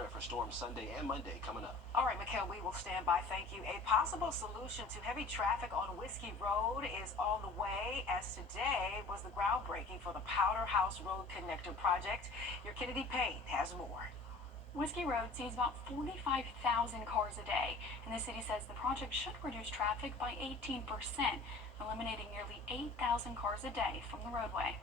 threat for storms Sunday and Monday coming up. All right, Mikhail, we will stand by. Thank you. A possible solution to heavy traffic on Whiskey Road is on the way, as today was the groundbreaking for the Powder House Road Connector project. Your Kennedy Payne has more. Whiskey Road sees about 45,000 cars a day, and the city says the project should reduce traffic by 18%, eliminating nearly 8,000 cars a day from the roadway.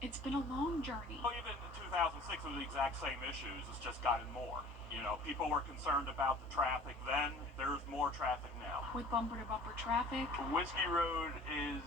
It's been a long journey. Well, even in 2006, it was the exact same issues. It's just gotten more. You know, people were concerned about the traffic then. There's more traffic now. With bumper-to-bumper traffic. Whiskey Road is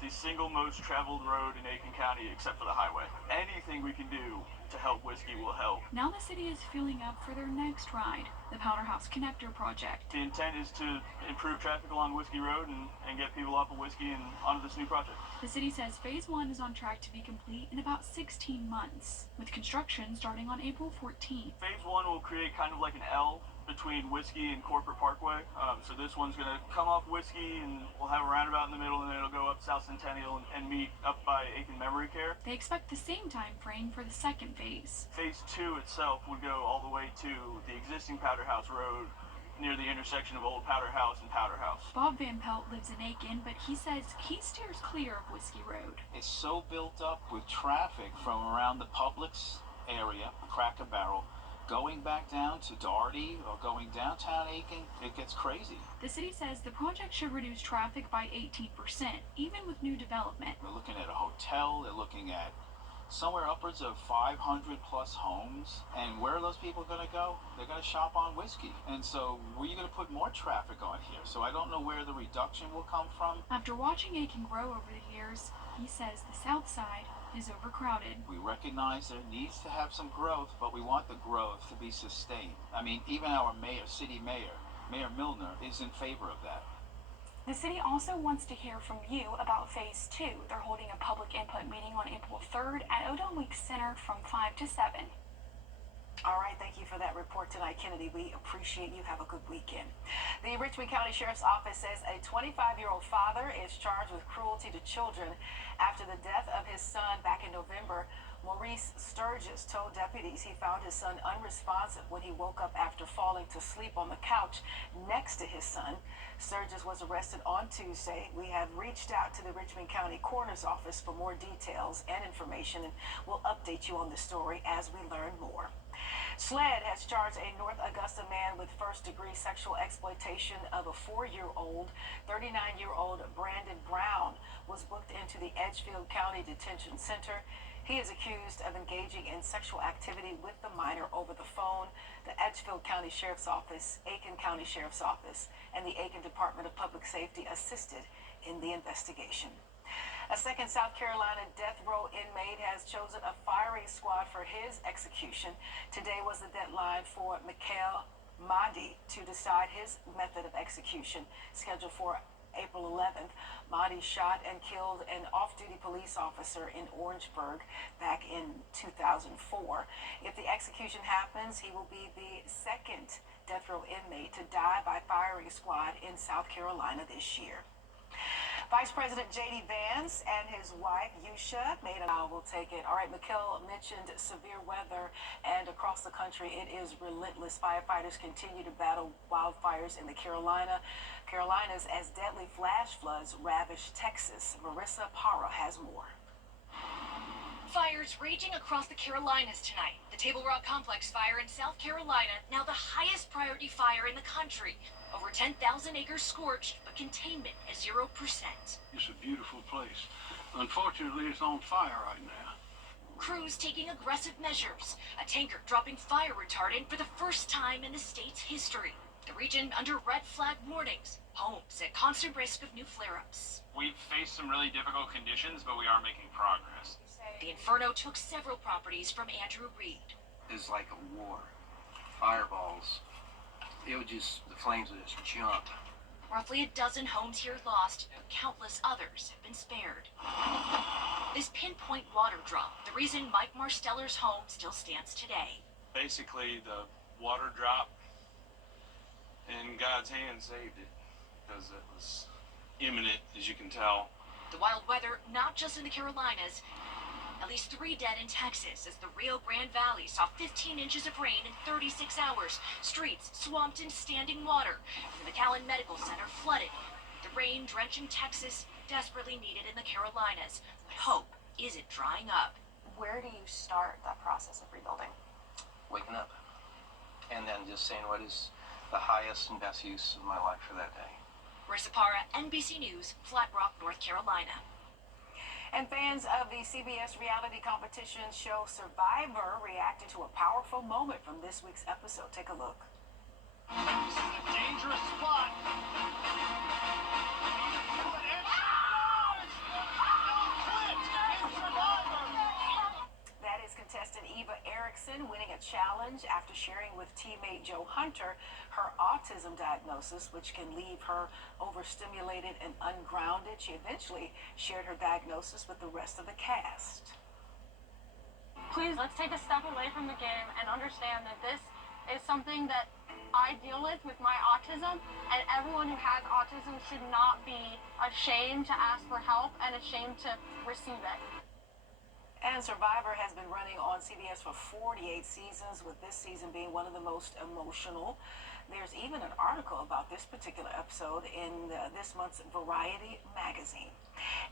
the single most traveled road in Aiken County except for the highway. Anything we can do to help Whiskey will help. Now the city is fueling up for their next ride, the Powder House Connector project. The intent is to improve traffic along Whiskey Road and get people off of Whiskey and onto this new project. The city says phase 1 is on track to be complete in about 16 months, with construction starting on April 14th. Phase 1 will create kind of like an L between Whiskey and Corporate Parkway. So this one's going to come off Whiskey and we'll have a roundabout in the middle, and then it'll go up South Centennial and meet up by Aiken Memory Care. They expect the same time frame for the second phase. Phase 2 itself would go all the way to the existing Powder House Road near the intersection of Old Powder House and Powder House. Bob Van Pelt lives in Aiken, but he says he steers clear of Whiskey Road. It's so built up with traffic from around the Publix area, Cracker Barrel, going back down to Doherty or going downtown Aiken, it gets crazy. The city says the project should reduce traffic by 18%, even with new development. They're looking at a hotel, they're looking at somewhere upwards of 500 plus homes. And where are those people going to go? They're going to shop on Whiskey. And so we're going to put more traffic on here. So I don't know where the reduction will come from. After watching Aiken grow over the years, he says the south side is overcrowded. We recognize there needs to have some growth, but we want the growth to be sustained. I mean, even our mayor, city mayor, Mayor Milner, is in favor of that. The city also wants to hear from you about phase 2. They're holding a public input meeting on April 3rd at Odell Week Center from 5 to 7. All right, thank you for that report tonight, Kennedy. We appreciate you. Have a good weekend. The Richmond County Sheriff's Office says a 25-year-old father is charged with cruelty to children after the death of his son back in November. Maurice Sturgis told deputies he found his son unresponsive when he woke up after falling to sleep on the couch next to his son. Sturgis was arrested on Tuesday. We have reached out to the Richmond County Coroner's Office for more details and information, and we'll update you on the story as we learn more. SLED has charged a North Augusta man with first-degree sexual exploitation of a 4-year-old. 39-year-old Brandon Brown was booked into the Edgefield County Detention Center. He is accused of engaging in sexual activity with the minor over the phone. The Edgefield County Sheriff's Office, Aiken County Sheriff's Office, and the Aiken Department of Public Safety assisted in the investigation. A second South Carolina death row inmate has chosen a firing squad for his execution. Today was the deadline for Mikhail Mahdi to decide his method of execution, scheduled for April 11th. Mahdi shot and killed an off-duty police officer in Orangeburg back in 2004. If the execution happens, he will be the second death row inmate to die by firing squad in South Carolina this year. Vice President J.D. Vance and his wife, Yusha, made an I will take it. All right, Mikhail mentioned severe weather, and across the country, it is relentless. Firefighters continue to battle wildfires in the Carolinas as deadly flash floods ravage Texas. Marissa Parra has more. Fires raging across the Carolinas tonight. The Table Rock Complex fire in South Carolina, now the highest priority fire in the country. Over 10,000 acres scorched, but containment at 0%. It's a beautiful place. Unfortunately, it's on fire right now. Crews taking aggressive measures. A tanker dropping fire retardant for the first time in the state's history. The region under red flag warnings. Homes at constant risk of new flare-ups. We've faced some really difficult conditions, but we are making progress. The inferno took several properties from Andrew Reed. It's like a war. Fireballs. It would just, the flames would just jump. Roughly a dozen homes here lost, but countless others have been spared. This pinpoint water drop, the reason Mike Marsteller's home still stands today. Basically, the water drop in God's hand saved it, because it was imminent, as you can tell. The wild weather, not just in the Carolinas, At least 3 dead in Texas as the Rio Grande Valley saw 15 inches of rain in 36 hours. Streets swamped in standing water. And the McAllen Medical Center flooded. The rain drenching Texas desperately needed in the Carolinas. But hope isn't drying up. Where do you start that process of rebuilding? Waking up. And then just saying what is the highest and best use of my life for that day. Marissa Parra, NBC News, Flat Rock, North Carolina. And fans of the CBS reality competition show Survivor reacted to a powerful moment from this week's episode. Take a look. This is a dangerous spot. That is contestant Eva Erickson winning a challenge after sharing with teammate Joe Hunter her autism diagnosis, which can leave her overstimulated and ungrounded. She eventually shared her diagnosis with the rest of the cast. Please, let's take a step away from the game and understand that this is something that I deal with my autism, and everyone who has autism should not be ashamed to ask for help and ashamed to receive it. And Survivor has been running on CBS for 48 seasons, with this season being one of the most emotional. There's even an article about this particular episode in this month's Variety magazine.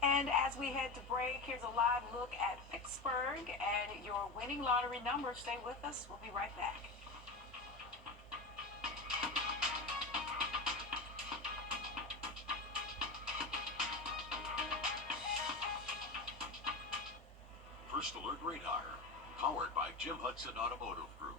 And as we head to break, here's a live look at Pittsburgh and your winning lottery numbers. Stay with us. We'll be right back. First Alert Radar, powered by Jim Hudson Automotive Group.